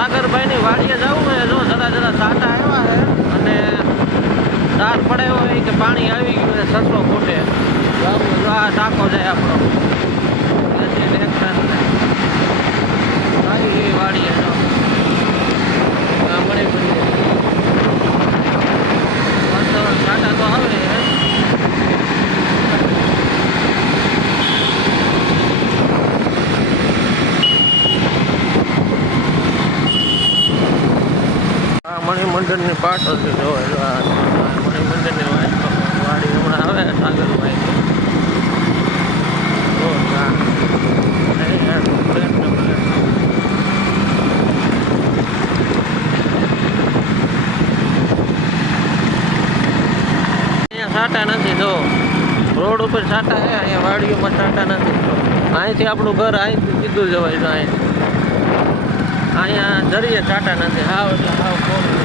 સાગરભાઈની વાડીએ જવું હોય જો જરા સાટા આવ્યા છે અને દાર પડ્યો હોય કે પાણી આવી ગયું છે 600 ફૂટે આ ટાંકો જાય આપણો વાડીએ જો મળી બધી સાટા તો આવે મણિમંદિરની પાછળથી જોવાય મણિમંદિરની વાડી હમણાં આવે સાગરભાઈ અહીંયા સાટા નથી જો રોડ ઉપર સાટા છે અહીંયા વાડીઓમાં સાટા નથી અહીંથી આપણું ઘર અહીંથી સીધું જવાય છે અહીંયા દરિયે સાટા નથી હાવ એટલે હાવ કોરું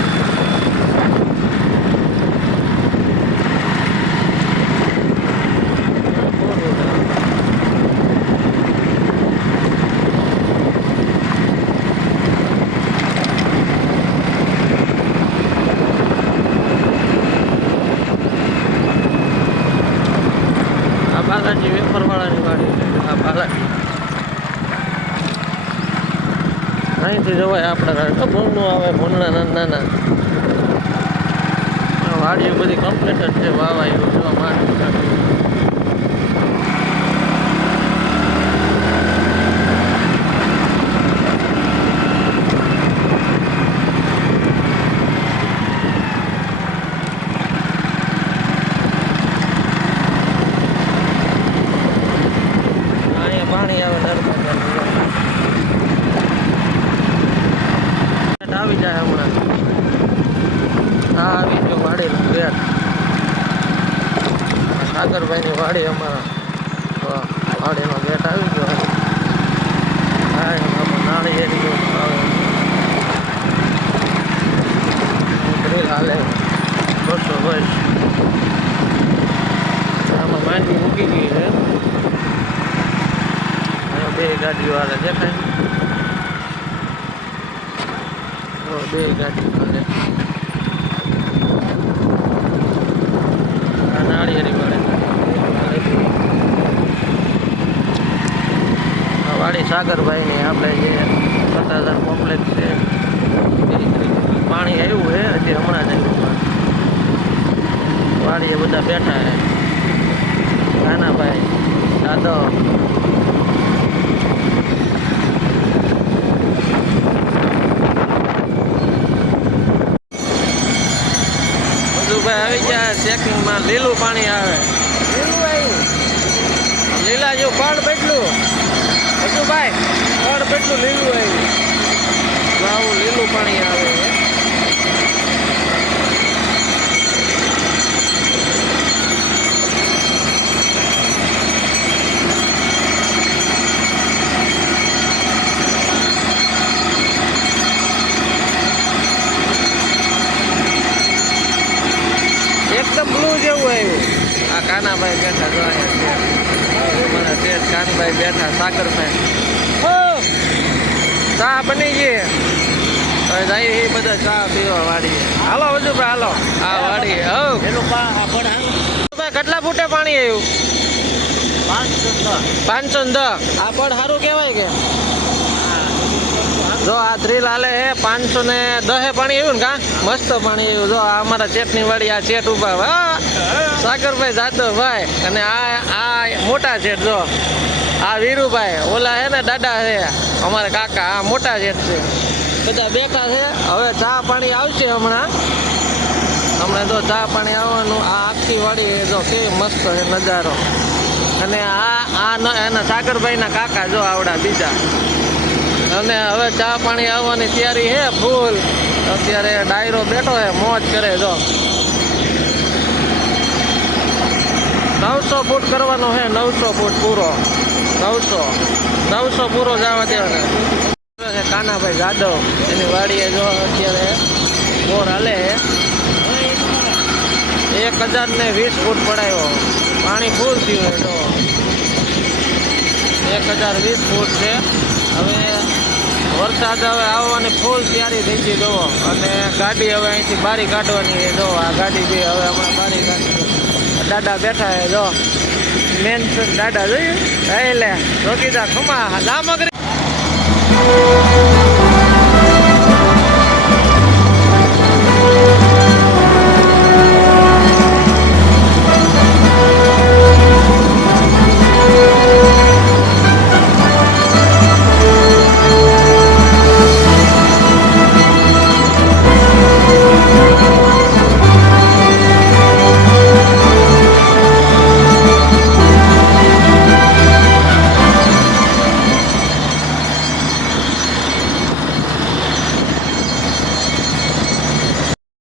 બાલાજી વેફરવાળાની ગાડી આ બાલાજી અહીંથી જવાય આપણે ભૂંડનું આવે ભૂંડના નાના વાડીઓ બધી કમ્પ્લીટ જ છે વાવા એવું જોવા માંડ પાણી આવે નર્મદા આવી જાય હમણાં હા આવી ગયો વાડીનું ગેટ સાગરભાઈની વાડી અમારા વાડીનો ગેટ આવી ગયો હા નાળી એરી આવે ડ્રીલ હાલે 220 આમાં માંડવી મૂકી ગઈ છે બે ગાડીઓ હાલે દેખાય બે ગાડીઓ હાલે આ નાળિયેરી મળે વાડી સાગરભાઈની આપણે જે 50,000 કોમ્પ્લેક્સ છે પાણી આવ્યું છે હજી હમણાં જ આવ્યું વાડીએ બધા બેઠા છે કાનાભાઈ દાદો આવી ગયા ચેકિંગમાં લીલું પાણી આવે લીલું આવ્યું લીલા જેવું પડ બેટલું બધું ભાઈ પડ બેટલું લીલું આવ્યું આવું લીલું પાણી આવે એકદમ બ્લુ જેવું આવ્યું આ કાનાભાઈ બેઠા જો અહીંયા શેઠ કાનભાઈ બેઠા સાગરભાઈ ચા બની ગઈ હવે જઈએ એ બધા ચા પીવા વાડીએ હાલો બધું હાલો આ વાડીએ કેટલા ફૂટે પાણી આવ્યું 510 આ પડ સારું કહેવાય કે જો આ ડ્રીલ હાલે 510 પાણી આવ્યું ને કા મસ્ત પાણી આવ્યું જો આ અમારા ચેટની વાડી આ ચેટ ઉભા સાગરભાઈ જાદવભાઈ અને આ મોટા ચેટ જો આ વીરુભાઈ ઓલા હે ને દાદા છે અમારા કાકા આ મોટા ચેટ છે બધા બેઠા છે હવે ચા પાણી આવશે હમણાં તો ચા પાણી આવવાનું આ આખી વાડી જો કેવી મસ્ત છે નજારો અને આ એના સાગરભાઈના કાકા જો આવડા બીજા અને હવે ચા પાણી આવવાની તૈયારી છે ફૂલ અત્યારે ડાયરો બેઠો છે મોજ કરે જો 900 ફૂટ કરવાનો છે 900 ફૂટ પૂરો 900 પૂરો જવા દેવાનો કાનાભાઈ જાદવ એની વાડીએ જો અત્યારે બોર હાલે 1020 ફૂટ પડાયો પાણી ફૂલ થયું તો 1020 ફૂટ છે હવે વરસાદ હવે આવવાની ફૂલ તૈયારી થઈ ગઈ જુઓ અને ગાડી હવે અહીંથી બારી કાઢવાની છે જો આ ગાડી બી હવે હમણાં બારી કાઢી દાદા બેઠા છે જો મેન દાદા જોયું એટલે રોકીદા ખમા સામગ્રી